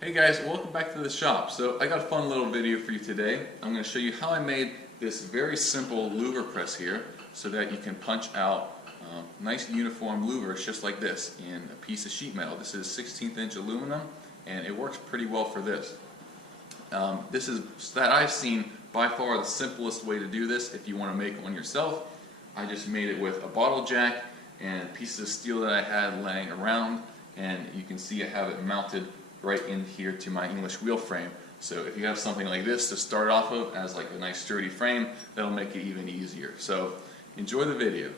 Hey guys, welcome back to the shop. So I got a fun little video for you today. I'm going to show you how I made this very simple louver press here so that you can punch out nice uniform louvers just like this in a piece of sheet metal. This is 16th inch aluminum and it works pretty well for this. This is, that I've seen, by far the simplest way to do this if you want to make one yourself. I just made it with a bottle jack and pieces of steel that I had laying around, and you can see I have it mounted right in here to my English wheel frame. So if you have something like this to start off of as like a nice sturdy frame, that'll make it even easier. So enjoy the video.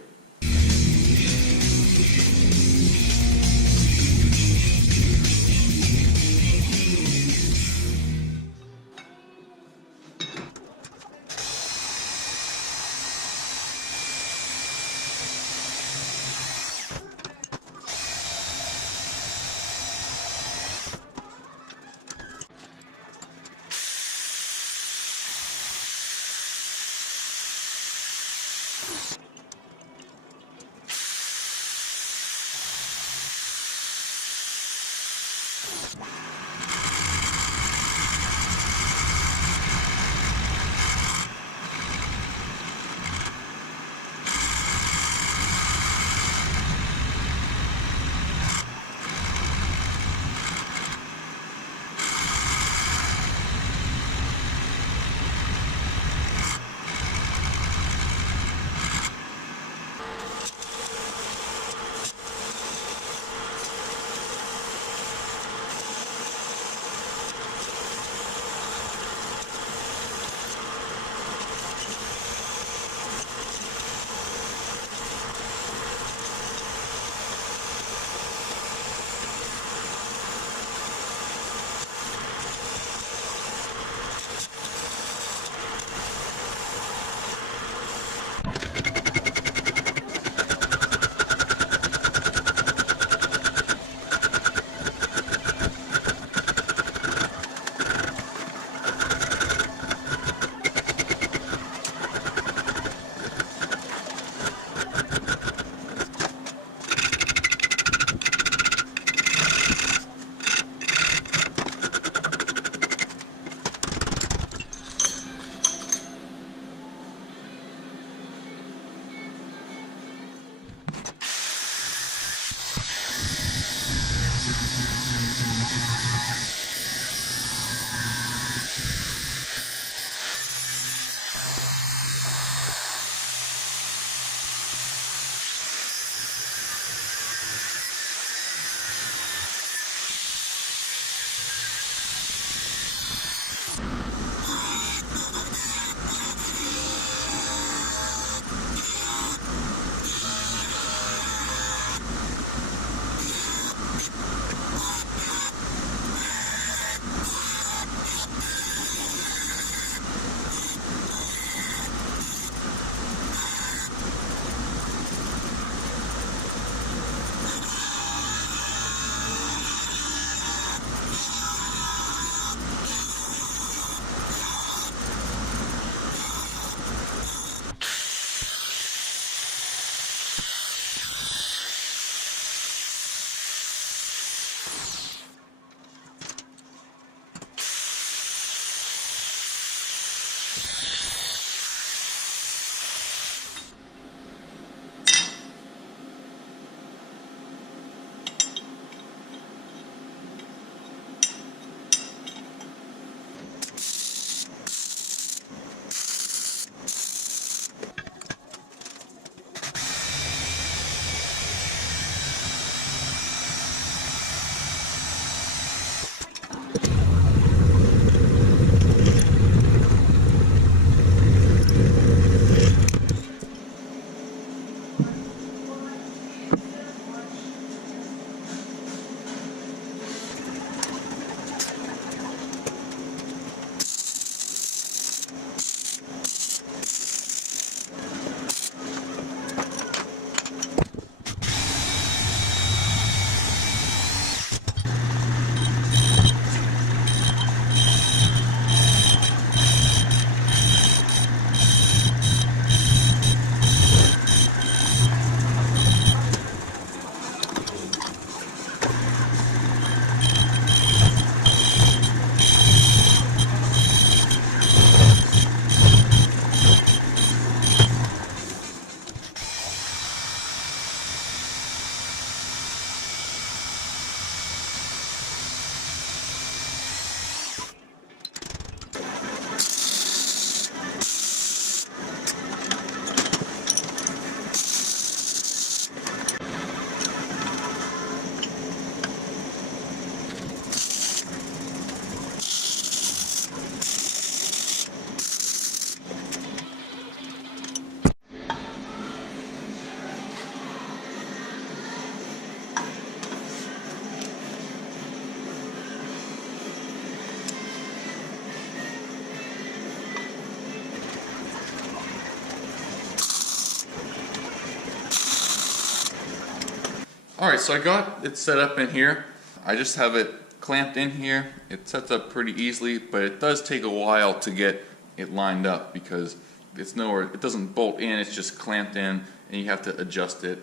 Alright, so I got it set up in here. I just have it clamped in here. It sets up pretty easily, but it does take a while to get it lined up because it's nowhere, it doesn't bolt in, it's just clamped in and you have to adjust it.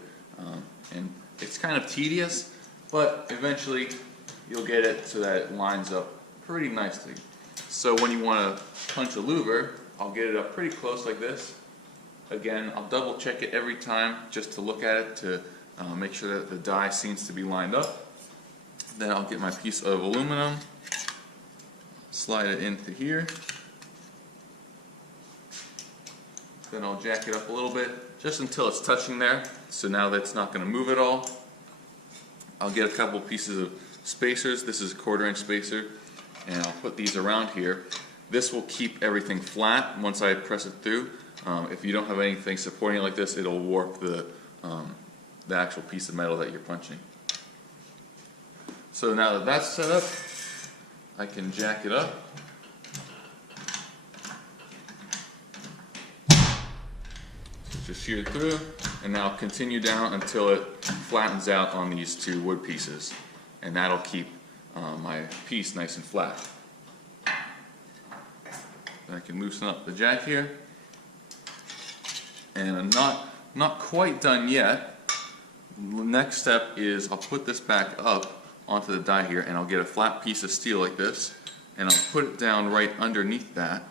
And it's kind of tedious, but eventually you'll get it so that it lines up pretty nicely. So when you want to punch a louver, I'll get it up pretty close like this. Again, I'll double check it every time just to look at it to make sure that the die seems to be lined up. Then I'll get my piece of aluminum, slide it into here. Then I'll jack it up a little bit, just until it's touching there, so now that's not going to move at all. I'll get a couple pieces of spacers. This is a 1/4" spacer, and I'll put these around here. This will keep everything flat once I press it through. If you don't have anything supporting it like this, it'll warp the actual piece of metal that you're punching. So now that that's set up, I can jack it up. So just shear it through, and now continue down until it flattens out on these 2 wood pieces, and that'll keep my piece nice and flat. Then I can loosen up the jack here, and I'm not quite done yet. The next step is I'll put this back up onto the die here, and I'll get a flat piece of steel like this, and I'll put it down right underneath that,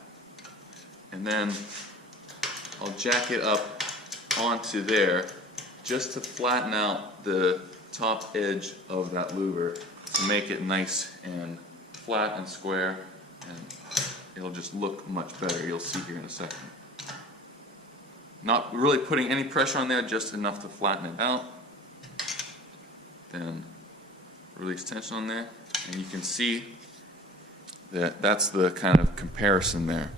and then I'll jack it up onto there just to flatten out the top edge of that louver to make it nice and flat and square, and it'll just look much better. You'll see here in a second. Not really putting any pressure on there, just enough to flatten it out. Then release tension on there, and you can see that that's the kind of comparison there.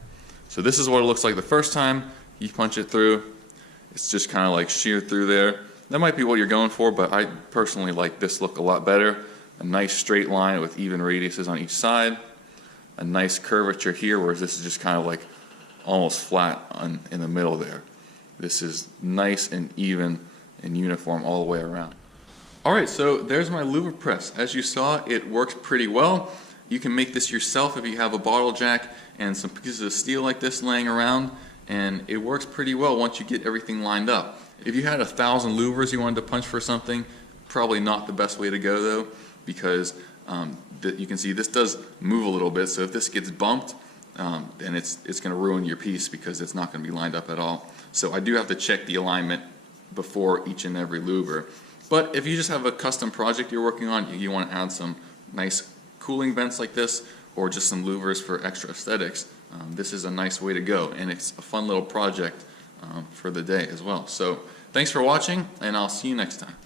So this is what it looks like the first time you punch it through. It's just kind of like sheared through there. That might be what you're going for, but I personally like this look a lot better. A nice straight line with even radiuses on each side. A nice curvature here, whereas this is just kind of like almost flat in the middle there. This is nice and even and uniform all the way around. Alright, so there's my louver press. As you saw, it works pretty well. You can make this yourself if you have a bottle jack and some pieces of steel like this laying around, and it works pretty well once you get everything lined up. If you had 1,000 louvers you wanted to punch for something, probably not the best way to go though, because you can see this does move a little bit, so if this gets bumped, then it's going to ruin your piece because it's not going to be lined up at all. So I do have to check the alignment before each and every louver. But if you just have a custom project you're working on, you want to add some nice cooling vents like this, or just some louvers for extra aesthetics, this is a nice way to go, and it's a fun little project for the day as well. So thanks for watching, and I'll see you next time.